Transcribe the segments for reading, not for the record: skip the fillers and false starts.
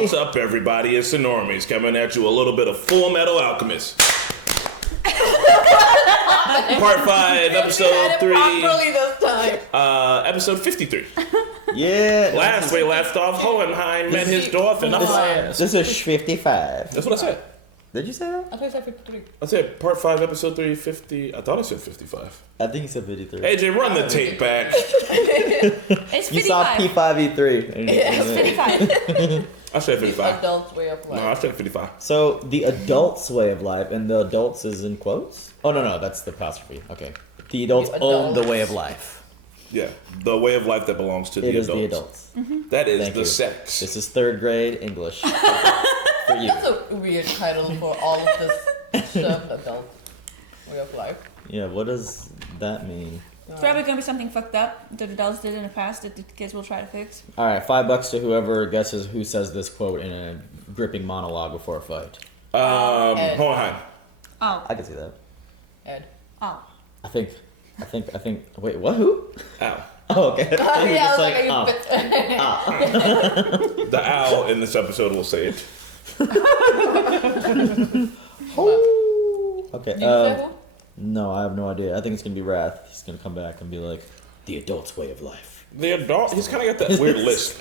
What's up, everybody? It's the Normies coming at you a little bit of Fullmetal Alchemist. Part 5, episode 3. Properly this time. Episode 53. Yeah. Last we left off, Hohenheim met his dwarf in a fire. This is 55. That's what I said. Did you say that? I thought you said 53. I said part 5, episode 3, 50. I thought I said 55. I think you said 53. AJ, run the tape back. It's 55. You saw P5E3. It's 55. I said The 55. adult way of life. No, I said 55. So, the adults' way of life, and the adults is in quotes? Oh, no, that's the apostrophe. Okay. The adults own the way of life. Yeah, the way of life that belongs to the It is adults. the adults. That is Thank the you. sex. This is 3rd grade English. For you. That's a weird title for all of this stuff, adult way of life. Yeah, what does that mean? It's probably gonna be something fucked up that the adults did in the past that the kids will try to fix. Alright, $5 to whoever guesses who says this quote in a gripping monologue before a fight. Ed. Hohenheim. Oh. I can see that. Ed. Oh. I think, wait, what, who? Ow. Oh, okay. Yeah, I was like, The owl in this episode will say it. Okay, Did you say who? no, I have no idea. I think it's gonna be Wrath. He's gonna come back and be like, the adult's way of life. The adult, he's kind of got that weird lisp.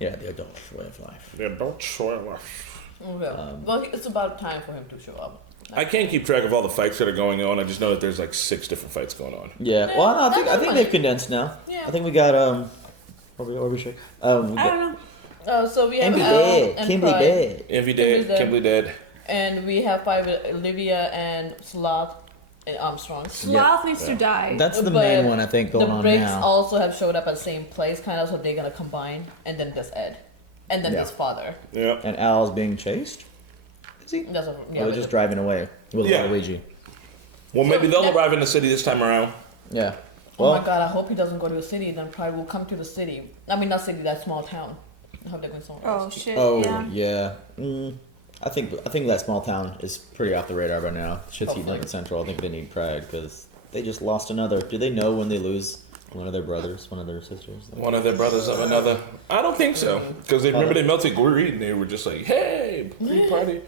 Yeah, the adult's way of life. The adult's way of life. Okay. Well, it's about time for him to show up. I can't keep track of all the fights that are going on. I just know that there's like 6 different fights going on. Yeah, well, no, I think that's they've condensed now. Yeah. I think we got what are we sure? I don't know. So we have Kimberly Al dead. and Kimberly Pride, dead. Envy dead, Kimberly dead. and we have 5 with Olivia and Sloth and Armstrong. Sloth needs to die. That's the But main one I think going the on Briggs now. also have showed up at the same place, kind of, so they're gonna combine, and then there's Ed, and then Yeah. his father. Yeah. And Al's being chased. Is he? That's a, Or yeah, they're just driving away with Yeah. Luigi. Well, maybe they'll that- arrive in the city this time around. Yeah. Oh Well, my god, I hope he doesn't go to the city, then probably will come to the city. I mean, not city, that small town. I hope they're going somewhere Oh else. shit. oh Yeah. yeah. I think that small town is pretty off the radar by now. Shit's heating up Hopefully. in Central. I think they need Pride because they just lost another. Do they know when they lose one of their brothers, one of their sisters? One of their brothers of another. I don't think so. Because they remember they melted Greed and they were just like, hey, Greed party.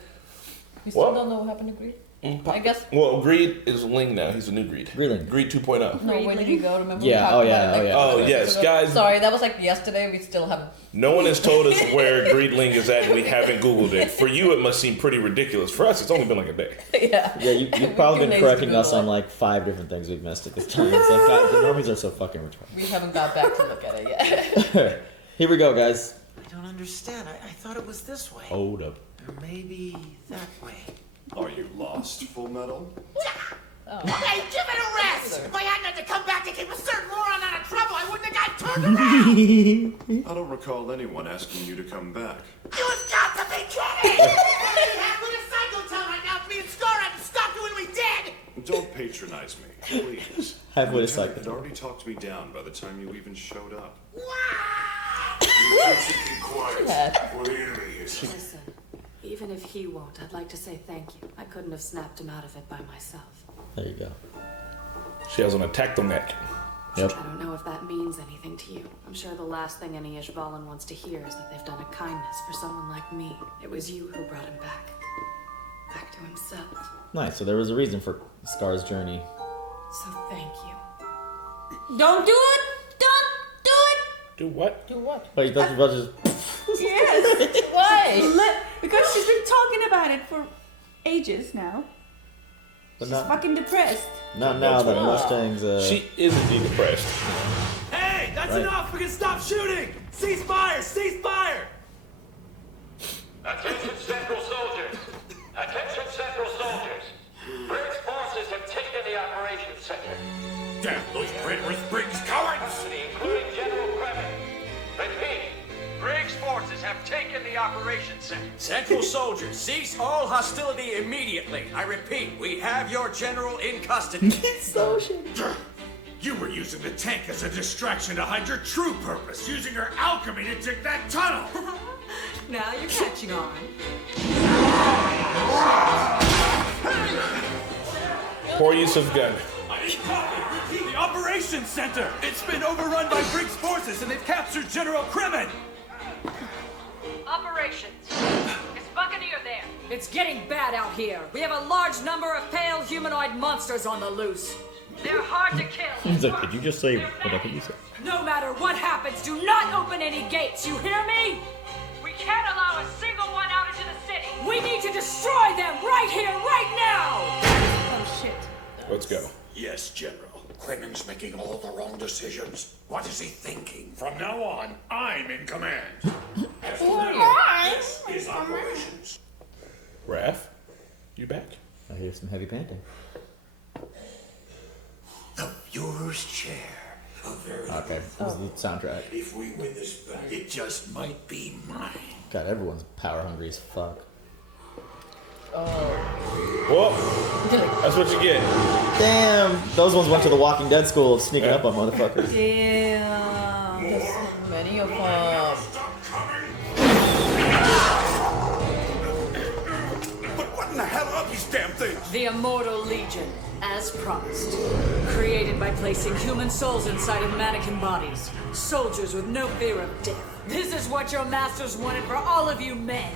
We still What? don't know what happened to Greed? I guess. Well, Greed is Ling now. He's a new Greed. Greedling. Greed 2.0. No, where did he go? Remember? Yeah, we talked oh, about yeah, it, like, oh, Oh, yeah. yes, guys. Sorry, that was like yesterday. We still have. No one has told us where Greedling is at and we haven't Googled it. For you, it must seem pretty ridiculous. For us, it's only been like a day. Yeah. Yeah, you've We're probably too been lazy correcting to us Google on it. like 5 different things we've missed at this time. It's like, God, the normies are so fucking retarded. We haven't got back to look at it yet. Here we go, guys. I don't understand. I thought it was this way. Hold up. Or maybe that way. Are you lost, Fullmetal? Hey, give it a rest! If I hadn't had to come back to keep a certain moron out of trouble, I wouldn't have got turned around! I don't recall anyone asking you to come back. You've got to be kidding! Hey, half with a cycle town right now, me and Scar had to stop doing what we did! Don't patronize me, please. Halfway to Lieutenant cycle. had already talked me down by the time you even showed up. Wow! Keep quiet. We're the enemy here. Listen, even if he won't, I'd like to say thank you. I couldn't have snapped him out of it by myself. There you go. She has an tactile-neck. Yep. I don't know if that means anything to you. I'm sure the last thing any Ishvalan wants to hear is that they've done a kindness for someone like me. It was you who brought him back. Back to himself. Nice. So there was a reason for Scar's journey. So thank you. Don't do it. Don't do it. Do what? Do what? Wait, you thought you were about to just... Yes. Why? Because she's been talking about it for ages now. But She's not, fucking depressed. not now that Mustang's... She is indeed depressed. Hey, that's Right. enough! We can stop shooting! Cease fire! Cease fire! Attention Central Soldiers! Attention Central Soldiers! Briggs forces have taken the operations center. Damn those traitorous Briggs cowards! Custody, including General Kremen. Repeat. Briggs forces have taken the operations center. Central soldiers, cease all hostility immediately. I repeat, we have your general in custody. You were using the tank as a distraction to hide your true purpose, using her alchemy to dig that tunnel! Now you're catching on. Poor use of gun. The operations center! It's been overrun by Briggs forces and they've captured General Kremen! Operation It's getting bad out here. We have a large number of pale humanoid monsters on the loose. They're hard to kill. He's like, did you just say whatever you said? No matter what happens, do not open any gates, you hear me? We can't allow a single one out into the city. We need to destroy them right here, right now! Oh shit. Let's go. Yes, General. Quentin's making all the wrong decisions. What is he thinking? From now on, I'm in command. This is operations. Raph, you back? I hear some heavy panting. The Fuhrer's chair. Okay, this is the soundtrack. If we win this back, it just might be mine. God, everyone's power hungry as fuck. Well, that's what you get. Damn, those ones went to the Walking Dead school of sneaking up on motherfuckers. Damn. There's so many of them. But what in the hell are these damn things? The Immortal Legion, as promised. Created by placing human souls inside of mannequin bodies. Soldiers with no fear of death. This is what your masters wanted for all of you men.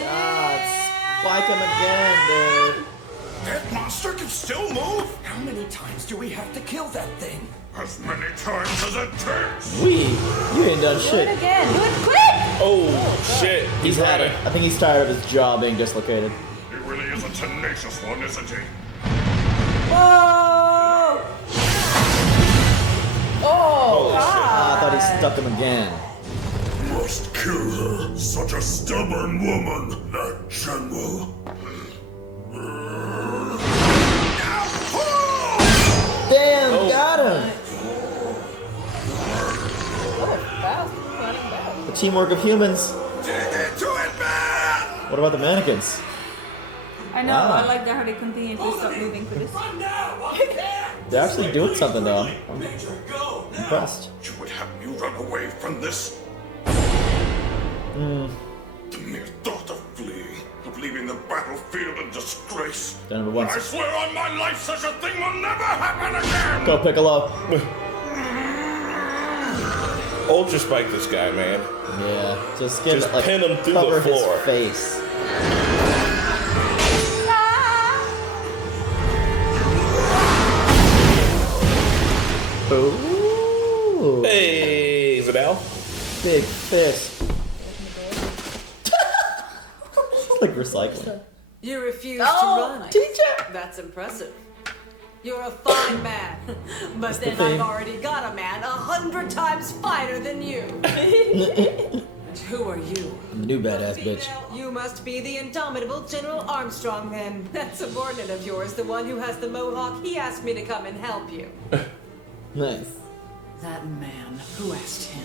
God, spike him again, dude. That monster can still move? How many times do we have to kill that thing? As many times as it takes. You ain't done Do it shit. again. Do it quick. Oh, shit. He's had it. running. I think he's tired of his jaw being dislocated. He really is a tenacious one, isn't he? Whoa. Oh, Ah, I thought he stuck him again. Must kill her. Such a stubborn woman, that general. Damn, got him. fast. Running back. The teamwork of humans. Dig into it, man! What about the mannequins? I know. Wow. I like that how they continue to stop moving for this. They're actually doing something though. I'm impressed. You would have me run away from this? The mere thought of fleeing, of leaving the battlefield in disgrace. Number one. I swear on my life such a thing will never happen again! Go Piccolo. Ultra spike this guy, man. Yeah, just get Just like pin him through cover the floor. his face. Ooh. Hey, Vidal. Big fist. Like recycling. You refuse Oh, to run. Teacher! That's impressive. You're a fine man. But then the I've thing. already got a man 100 times finer than you. And who are you? I'm the new badass bitch. You must be the indomitable General Armstrong, then. That subordinate of yours, the one who has the mohawk, he asked me to come and help you. Nice. That man, who asked him?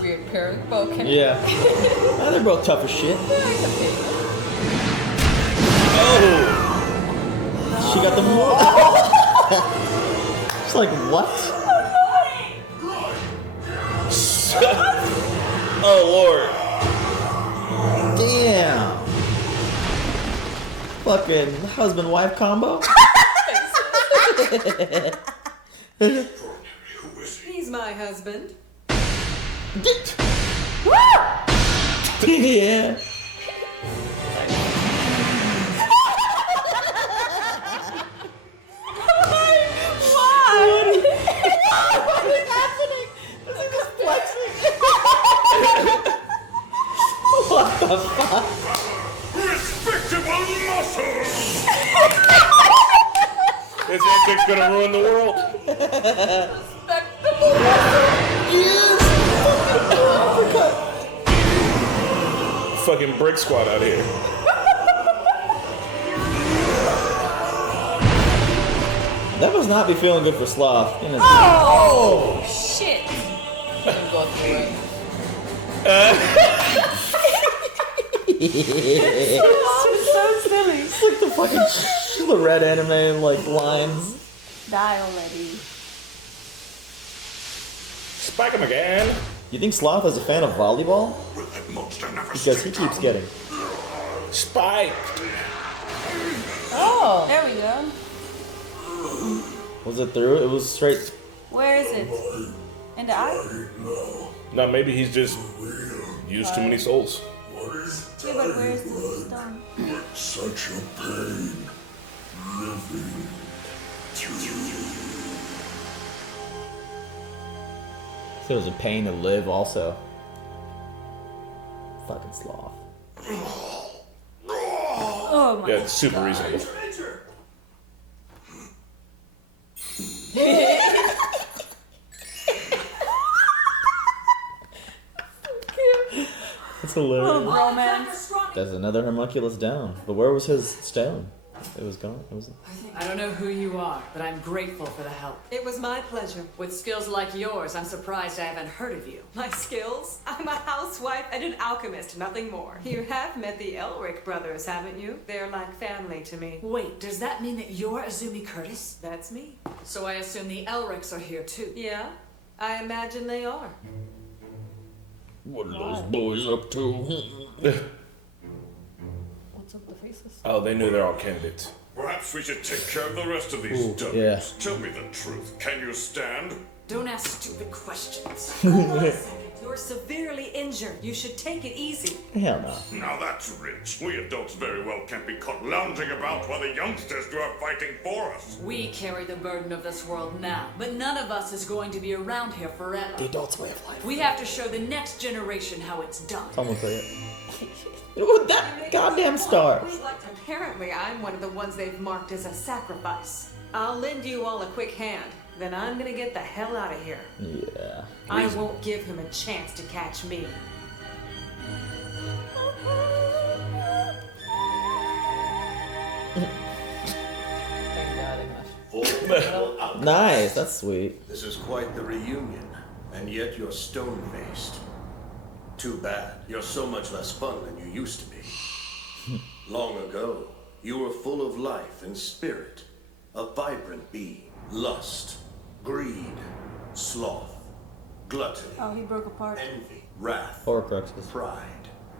Weird pair of spoken. Yeah. Oh, they're both tough as shit. Oh! She got the more. She's like, what? Oh, Lord. Damn. Fucking husband-wife combo? He's my husband. Yeah. What the fuck? Respectable muscles! This antic's gonna ruin the world. Fucking brick squad out here. That must not be feeling good for Sloth. Oh shit. Go through it. So silly. It's like the fucking the red anime like lines. Die already. Spike him again. You think Sloth is a fan of volleyball? Will that monster never Because he stay keeps down? getting. Spike. Oh. There we go. Was it through? It was straight. Where is it? In the eye? No, maybe he's just used too many souls. Yeah, but where's the stone? Such a pain living. So it was a pain to live also. Fucking sloth. Oh my Yeah, it's super reasonable. That's hilarious. little romance. There's another homunculus down. But where was his stone? It was gone. It was... I don't know who you are, but I'm grateful for the help. It was my pleasure. With skills like yours, I'm surprised I haven't heard of you. My skills? I'm a housewife and an alchemist, nothing more. You have met the Elric brothers, haven't you? They're like family to me. Wait, does that mean that you're Azumi Curtis? That's me. So I assume the Elrics are here too. Yeah, I imagine they are. What are those boys up to? What's up with the faces? Oh, they knew they're all candidates. Perhaps we should take care of the rest of these dummies. yeah. Tell me the truth. Can you stand? Don't ask stupid questions. You're severely injured. You should take it easy. Hell no. Now that's rich. We adults very well can't be caught lounging about while the youngsters do our fighting for us. We carry the burden of this world now, but none of us is going to be around here forever. The adult's way of life. We have to show the next generation how it's done. Someone play it. Look at that goddamn star. Apparently, I'm one of the ones they've marked as a sacrifice. I'll lend you all a quick hand. Then I'm gonna get the hell out of here. Yeah. I won't give him a chance to catch me. Nice, that's sweet. This is quite the reunion, and yet you're stone-faced. Too bad. You're so much less fun than you used to be. Long ago, you were full of life and spirit, a vibrant being. Lust, greed, sloth, gluttony, Oh, he broke apart. envy, wrath, Horcruxes. pride.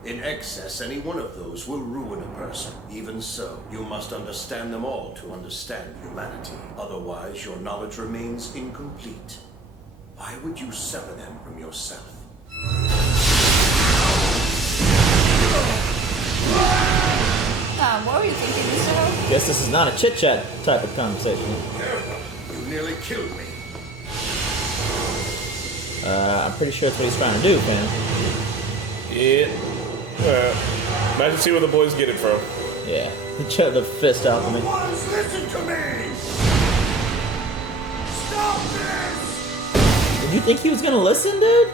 In excess, any one of those will ruin a person. Even so, you must understand them all to understand humanity. Otherwise, your knowledge remains incomplete. Why would you sever them from yourself? What were you thinking, Mr. Ho? Guess this is not a chit-chat type of conversation. You nearly killed me. I'm pretty sure that's what he's trying to do, fam. Yeah. Imagine see where the boys get it from. Yeah. He tried the fist out for me. Listen to me! Stop this! Did you think he was gonna listen, dude?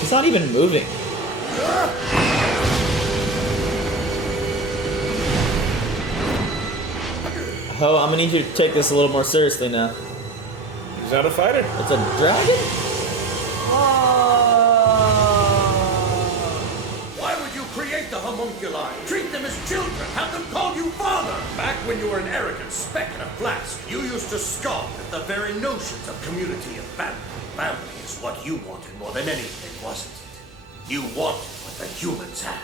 He's not even moving. Ho, I'm gonna need you to take this a little more seriously now. He's not a fighter. It's a dragon? Why would you create the homunculi? Treat them as children. Have them call you father. Back when you were an arrogant speck in a flask, you used to scoff at the very notions of community and family. Family is what you wanted more than anything, wasn't it? You wanted what the humans have.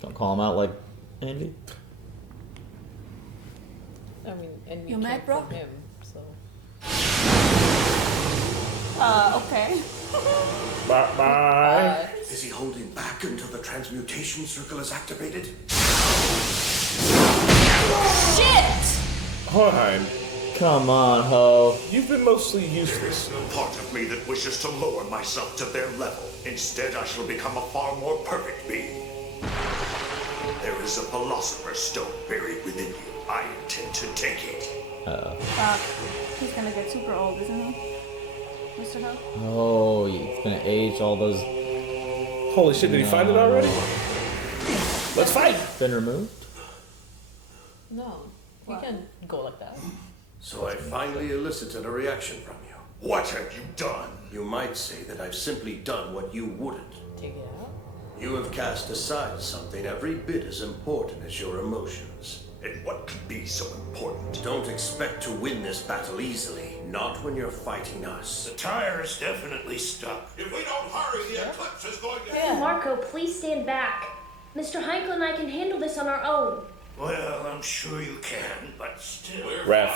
Don't call him out like Andy. I mean, and You we mad, came bro? from him, so. Okay. Bye. Is he holding back until the transmutation circle is activated? Shit! Hohenheim, Come on, Ho. you've been mostly useless. No part of me that wishes to lower myself to their level. Instead, I shall become a far more perfect being. There is a philosopher's stone buried within you. I intend to take it. He's gonna get super old, isn't he? Mr. Ho? Oh, he's gonna age all those. Holy shit, did he find it already? Let's fight! Been removed? No, we can't go like that. So I finally elicited a reaction from you. What have you done? You might say that I've simply done what you wouldn't. Take it out. You have cast aside something every bit as important as your emotions. And what could be so important? Don't expect to win this battle easily. Not when you're fighting us. The tire is definitely stuck. If we don't hurry, the eclipse is going to... Yeah. Marco, please stand back. Mr. Heinkel and I can handle this on our own. Well, I'm sure you can, but still... Raph,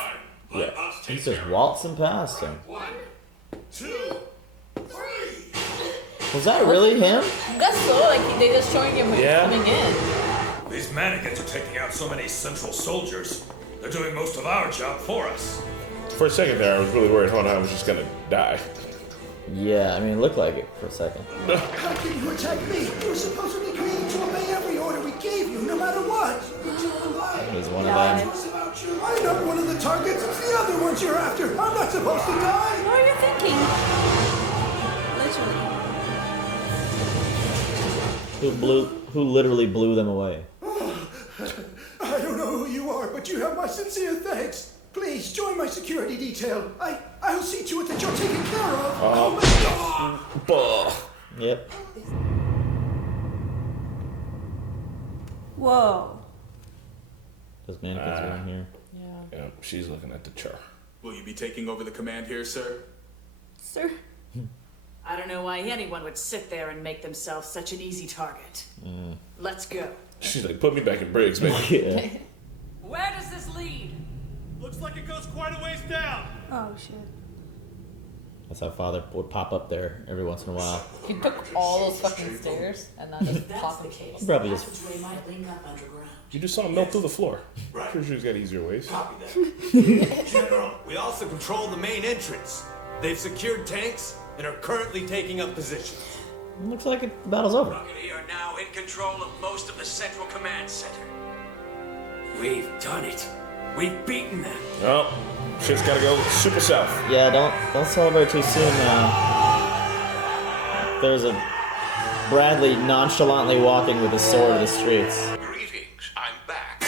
Yeah. He's just waltzing past him. 1, 2, 3. Was that really him? That's so like they just showing him when he's coming in. These mannequins are taking out so many central soldiers. They're doing most of our job for us. For a second there, I was really worried I was just gonna die. Yeah, I mean, it looked like it for a second. How can you attack me? You were supposed to be created to obey every order we gave you, no matter what. He's one of them. I'm not one of the targets. It's the other ones you're after. I'm not supposed to die. What are you thinking? Literally. Who literally blew them away? I don't know who you are, but you have my sincere thanks. Please join my security detail. I'll see to it that you're taken care of. Yep. Whoa. Those mannequins are in here. Yeah, she's looking at the chart. Will you be taking over the command here, sir? Sir? I don't know why anyone would sit there and make themselves such an easy target. Let's go. She's like, put me back in Briggs, man. Yeah. Where does this lead? Looks like it goes quite a ways down. Oh, shit. That's how Father would pop up there every once in a while. He took all those fucking stairs and now just pop the case. Probably just. You just saw him melt through the floor. Right. Pretty sure he's got easier ways. Copy that. General, We also control the main entrance. They've secured tanks and are currently taking up positions. Looks like the battle's over. We are now in control of most of the central command center. We've done it. We've beaten them. Oh, shit's gotta go super south. Yeah, don't celebrate too soon now. There's a Bradley nonchalantly walking with his sword in the streets. greetings. I'm back.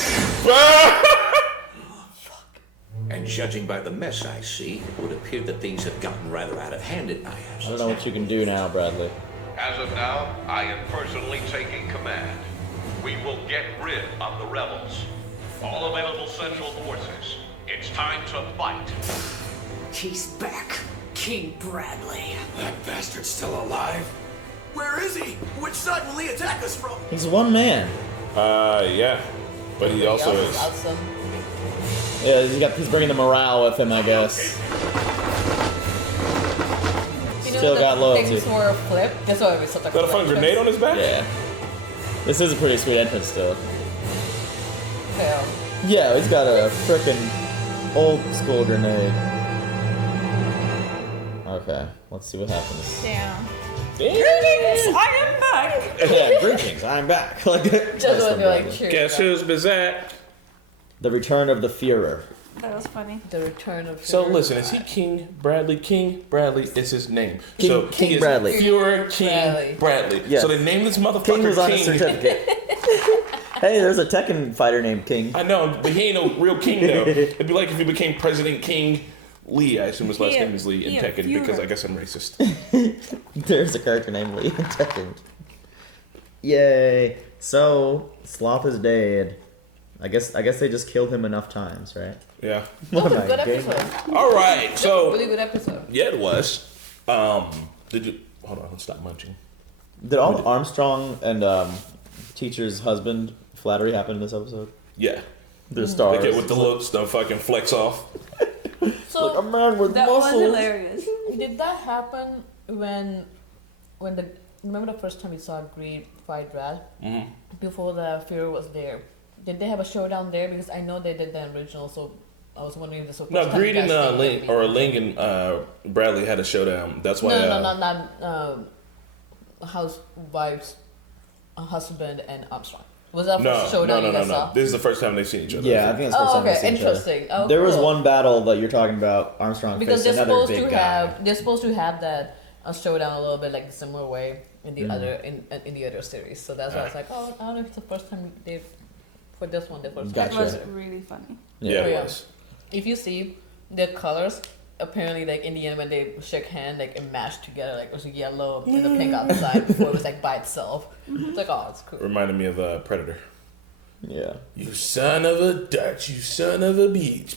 And judging by the mess I see, it would appear that things have gotten rather out of hand at my house. I don't know what you can do now, Bradley. As of now, I am personally taking command. We will get rid of the rebels. All available central forces, it's time to fight. He's back. King Bradley. That bastard's still alive? Where is he? Which side will he attack us from? He's one man. Yeah. But he also is. Awesome. Yeah, he's bringing the morale with him, I guess. Still got loyalty. Things were flipped. Guess what? It's such a Got a fucking grenade on his back? Yeah. This is a pretty sweet entrance still. Fail. Yeah, he's got a frickin' old school grenade. Okay, let's see what happens. Damn. Greetings, I am back. Yeah, greetings, I'm back. Like, Just when they're like, cheers. Guess who's Bizat? The return of the Führer. That was funny. The return of. So listen, is he King Bradley? King Bradley is his name. So King he is Bradley. Führer King Bradley. Yes. So they named this motherfucker King was on his King. certificate. Hey, there's a Tekken fighter named King. I know, but he ain't no real king though. It'd be like if he became President King Lee. I assume his last name is Lee in Tekken because I guess I'm racist. There's a character named Lee in Tekken. Yay! So Sloth is dead. I guess they just killed him enough times, right? Yeah. What That was am a good I, game? episode. All right, so Really good episode. yeah, it was. Did you hold on? Let's stop munching. Did all the Armstrong and teacher's husband flattery happen in this episode? Yeah. The stars. They get with the looks, don't fucking flex off. So Like a man with That muscles. was hilarious. did that happen when the remember the first time you saw Greed fight Brad? Mm-hmm. Before the Fury was there. Did they have a showdown there? Because I know they did the original, so I was wondering if this was the No, first time Greed you and guys seen Ling the Ling and Bradley had a showdown. That's why. not housewife's husband and Armstrong. Was that the first showdown you guys saw? This is the first time they've seen each other. Yeah, I think that's the first time they've seen each other. Interesting. Oh, There was cool. one battle that you're talking about, Armstrong Because faced they're another supposed big to guy. they're supposed to have that showdown a little bit like a similar way in the other in the other series. So that's why I was like, oh, I don't know if it's the first time they for this one the first Gotcha. time. It was really funny. Yeah, Oh, it yeah. was. If you see their colors, apparently like in the end when they shook hand, like it matched together. Like it was yellow and the pink outside before it was like by itself. It's like, oh, it's cool. Reminded me of Predator. Yeah. You son of a Dutch, you son of a beach.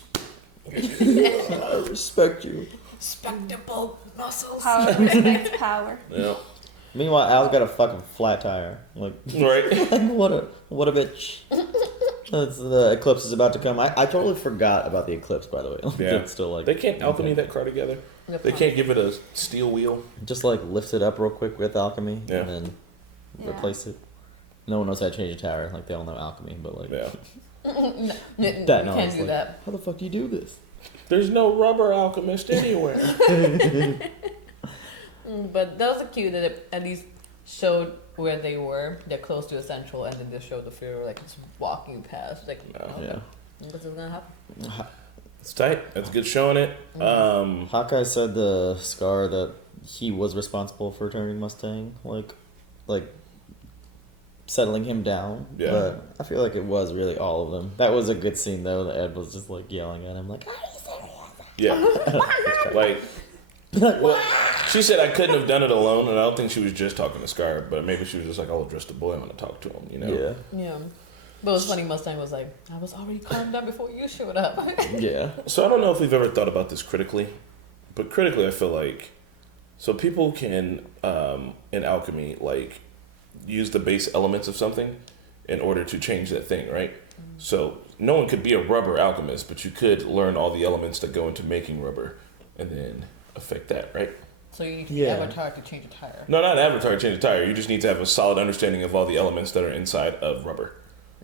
I respect you. Respectable muscles. Power respects power. Yeah. Meanwhile, Al's got a fucking flat tire. Like, Right. like what a bitch. The eclipse is about to come. I totally forgot about the eclipse, by the way. Yeah. It's still like they can't alchemy that car together. They can't give it a steel wheel. Just like lift it up real quick with alchemy and then Yeah. replace it. No one knows how to change a tire. Like they all know alchemy, but like No, that you knowledge, can't do like, that. how the fuck do you do this? There's no rubber alchemist anywhere. But that was cute that it at least showed where they were. They're close to Essential, and then they showed the Fuhrer like just walking past. Like, Yeah. what's gonna happen? It's tight. That's good showing it. Hawkeye said the Scar that he was responsible for turning Mustang, like settling him down. Yeah. But I feel like it was really all of them. That was a good scene though. That Ed was just like yelling at him, like, Yeah. Like, well, she said I couldn't have done it alone, and I don't think she was just talking to Scar, but maybe she was just like, I'll address the boy, I'm gonna talk to him, you know? Yeah. Yeah. But it was funny, Mustang was like, I was already calmed down before you showed up. Yeah. So I don't know if we've ever thought about this critically, but critically I feel like, so people can, in alchemy, like, use the base elements of something in order to change that thing, right? So no one could be a rubber alchemist, but you could learn all the elements that go into making rubber and then affect that, right? So you need to be Avatar to change a tire. No, not Avatar to change a tire. You just need to have a solid understanding of all the elements that are inside of rubber.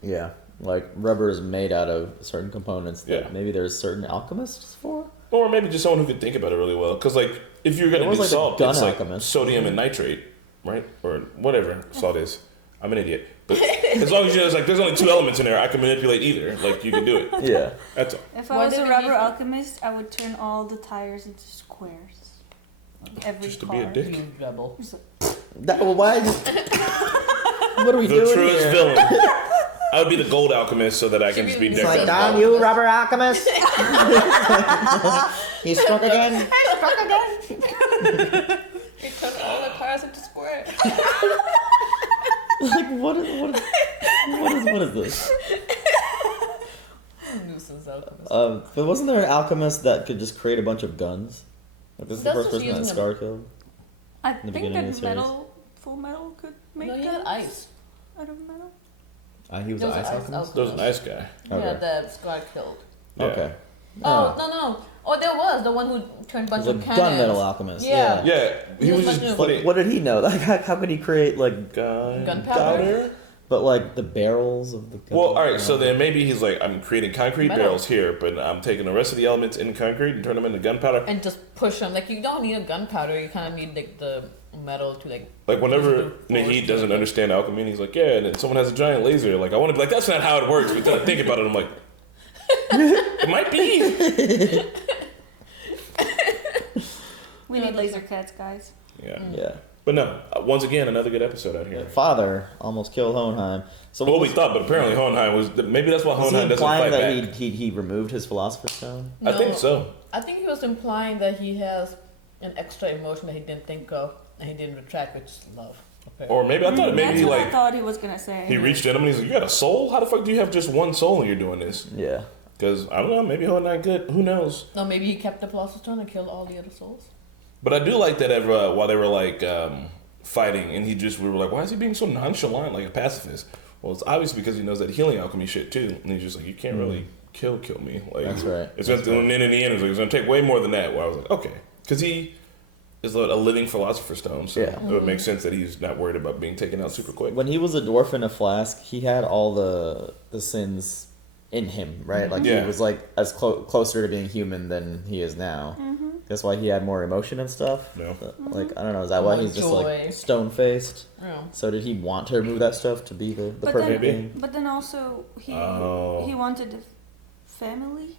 Yeah. Like rubber is made out of certain components that maybe there's certain alchemists for? Or maybe just someone who could think about it really well. Because, like, if you're going to do salt, it's like sodium and nitrate, right? Or whatever salt is. I'm an idiot. But as long as you know, it's like, there's only two elements in there, I can manipulate either. Like, you can do it. Yeah. That's all. If I was a rubber alchemist, I would turn all the tires into squares. Every Just to car. be a dick. You rebel. Why? What are we doing The truest here? villain. I would be the gold alchemist so that I can just be decked Like, out. damn you, rubber alchemist! He struck again. I struck again. He turned all the cars into squares. Like, what is this? Nuisance alchemist. But wasn't there an alchemist that could just create a bunch of guns? Like, this is the That's first just person that using Scar them. killed. I In the think beginning of the that series. Full Metal could make No, he guns had ice. out of metal. He was There an was ice an alchemist? There was an ice guy. Yeah, Okay. that Scar killed. Yeah. Okay. Oh, no. Oh, there was the one who turned a bunch The of cannons. gunmetal alchemist. Yeah. Yeah, he was just Like, what did he know? Like, how could he create like Gunpowder? But like the barrels of the gun. Well, all right. So then maybe he's like, I'm creating concrete Metal. barrels here, but I'm taking the rest of the elements in concrete and turn them into gunpowder. And just push them. Like, you don't need a gunpowder. You kind of need, like, the metal to, like... Like whenever Nahid doesn't understand alchemy, and he's like, yeah, and then someone has a giant laser. Like, I want to be like, that's not how it works. But then I think about it, I'm like, it might be. We need laser cats, guys. Yeah. Yeah. But no, once again, another good episode out here. Father almost killed Hohenheim. So what we thought, but apparently Hohenheim was maybe that's why was he Hohenheim doesn't implying fight that back. he removed his philosopher's stone? I think so. I think he was implying that he has an extra emotion that he didn't think of and he didn't retract, which is love. apparently. Or maybe I thought maybe That's he what I like thought he was gonna say. he reached in him and he's like, you got a soul? How the fuck do you have just one soul when you're doing this? Yeah. Because I don't know, maybe Hohenheim good. Who knows? No, maybe he kept the philosopher's stone and killed all the other souls. But I do like that while they were like fighting, and we were like, why is he being so nonchalant, like a pacifist? Well, it's obviously because he knows that healing alchemy shit too, and he's just like, you can't really kill me. Like, That's right. It's going to, and then in the end, it's going to take way more than that. Where I was like, okay, because he is a living philosopher's stone, so it would make sense that he's not worried about being taken out super quick. When he was a dwarf in a flask, he had all the sins in him, right? Like he was like as closer to being human than he is now. That's why he had more emotion and stuff. No. Like, I don't know, is that why he's just like stone faced? Yeah. So did he want to remove that stuff to be the perfect being? But then also he wanted a family.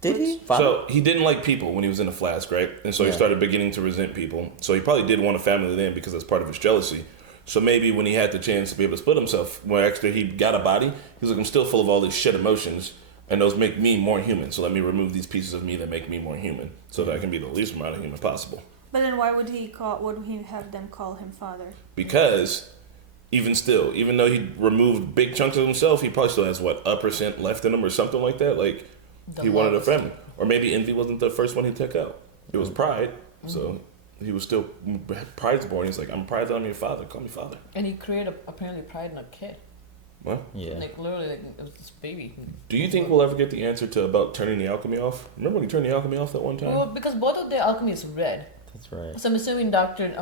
Did he? So he didn't like people when he was in the flask, right? And so he started beginning to resent people. So he probably did want a family then because that's part of his jealousy. So maybe when he had the chance to be able to split himself, when after he got a body, he's like, I'm still full of all these shit emotions, and those make me more human. So let me remove these pieces of me that make me more human, so that I can be the least amount of human possible. But then why would he have them call him father? Because even though he removed big chunks of himself, he probably still has what, a % left in him or something like that. Like he wanted a family, or maybe envy wasn't the first one he took out. It was pride. So he was still pride's born. He's like, I'm pride that I'm your father. Call me father. And he created apparently pride in a kid. What? Yeah. Like literally, like it was this baby. Do you think we'll ever get the answer to about turning the alchemy off? Remember when he turned the alchemy off that one time? Well, because both of their alchemy is red. That's right. So I'm assuming Dr.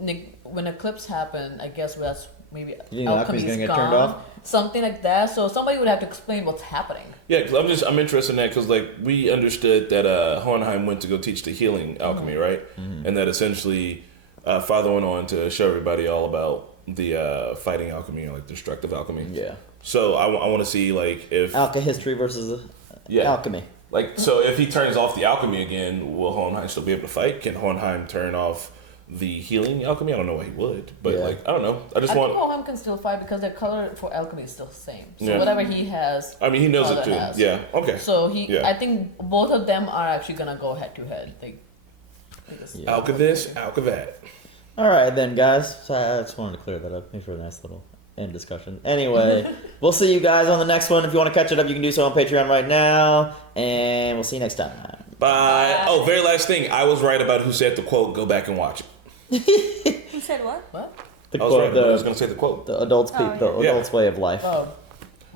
Nick, when eclipse happened, I guess that's maybe You think alchemy's gonna get gone, turned off? something like that. So somebody would have to explain what's happening. Yeah, because I'm interested in that because like we understood that Hohenheim went to go teach the healing alchemy, right? And that essentially Father went on to show everybody all about the fighting alchemy or like destructive alchemy. Yeah. So I want to see like if Alchemy versus alchemy. Like, so if he turns off the alchemy again, will Hohenheim still be able to fight? Can Hohenheim turn off the healing alchemy? I don't know why he would, but like, I don't know. I think Hohenheim can still fight because the color for alchemy is still the same. So whatever he has, I mean, he knows it too. has. Yeah. Okay. So I think both of them are actually gonna go head to head. Alka this, alka that. All right then, guys. So I just wanted to clear that up. Thanks for a nice little end discussion. Anyway, we'll see you guys on the next one. If you want to catch it up, you can do so on Patreon right now, and we'll see you next time. Bye. Oh, very last thing. I was right about who said the quote. Go back and watch it. Who said what? What? The I was quote, right. I was going to say the quote. The adults' adults' way of life. Oh.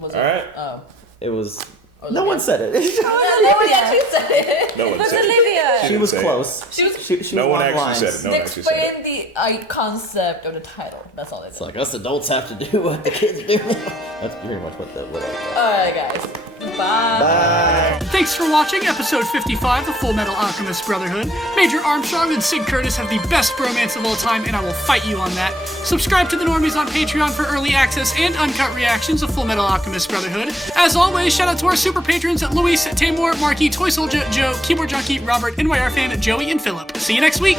Was all right. Oh. It was. No one said it. Nobody actually said it. No one it was said Olivia. She was close. She no was one actually lines. said it. No one actually said it. Explain the concept of the title. That's all it is. It's like us adults have to do what the kids do. That's pretty much what Alright, guys. Bye. Bye. Thanks for watching episode 55 of Fullmetal Alchemist Brotherhood. Major Armstrong and Sid Curtis have the best bromance of all time, and I will fight you on that. Subscribe to the Normies on Patreon for early access and uncut reactions of Fullmetal Alchemist Brotherhood. As always, shout out to our super patrons at Luis, Tamor, Marky, Toy Soldier, Joe, Keyboard Junkie, Robert, NYR Fan, Joey, and Philip. See you next week!